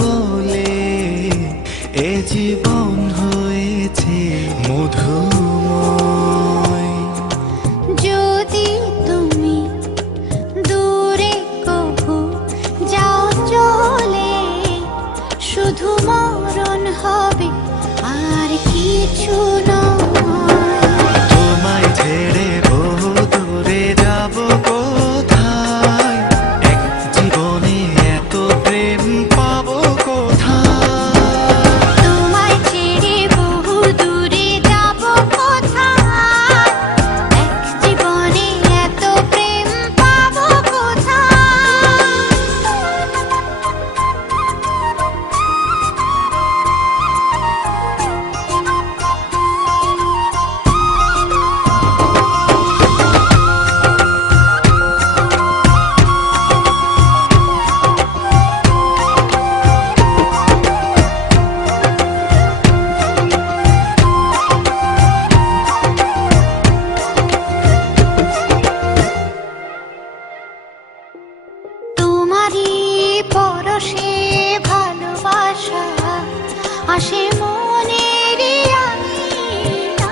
বলে এ জীবন হয়েছে মধুময়। যদি তুমি দূরে কভু যাও চলে, শুধু মরণ হবে আর কিছু নয়। তোমায় ছেড়ে বহু দূরে যাব কোথায়, এক জীবনে এত প্রেম পাবো কোথায়। তোমায় ছেড়ে বহু দূরে যাব কোথায়, এক জীবনে এত প্রেম পাবো কোথায়। তোমারই পরশে ভালোবাসা আসে মনের আঙিনায়।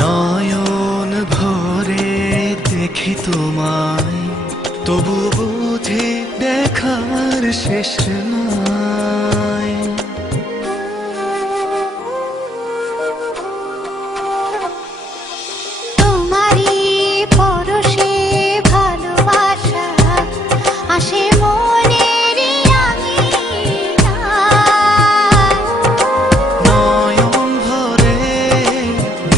নয়ন ভরে দেখি তোমায়, তবু বুঝি দেখার শেষ নাই। তোমারই পরশে ভালোবাসা আসে মনের আঙিনায়। নয়ন ভরে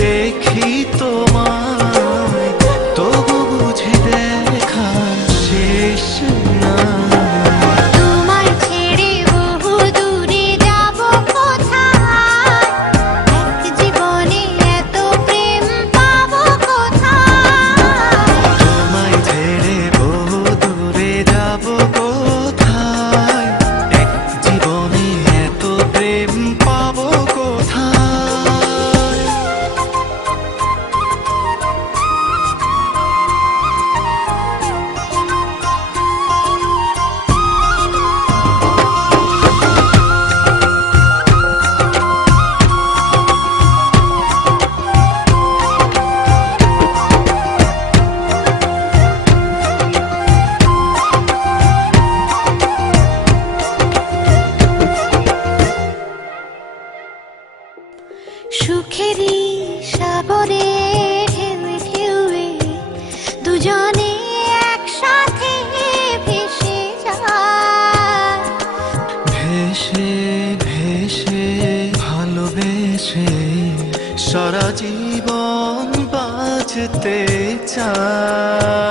দেখি তোমায়, তবু বুঝি দেখার শেষ নাই। তোমায় ছেড়ে বহু দূরে যাব কোথায়, এক জীবনে এত প্রেম পাবো কোথায়। তোমায় ছেড়ে বহু দূরে যাব কোথায়, এক জীবনে এত প্রেম পাবো কোথায়। সুখেরই সাগরে ঢেউে ঢেউে দুজনে একসাথে ভেসে যায়। ভেসে ভেসে ভালোবেসে সারা জীবন বাঁচতে চায়।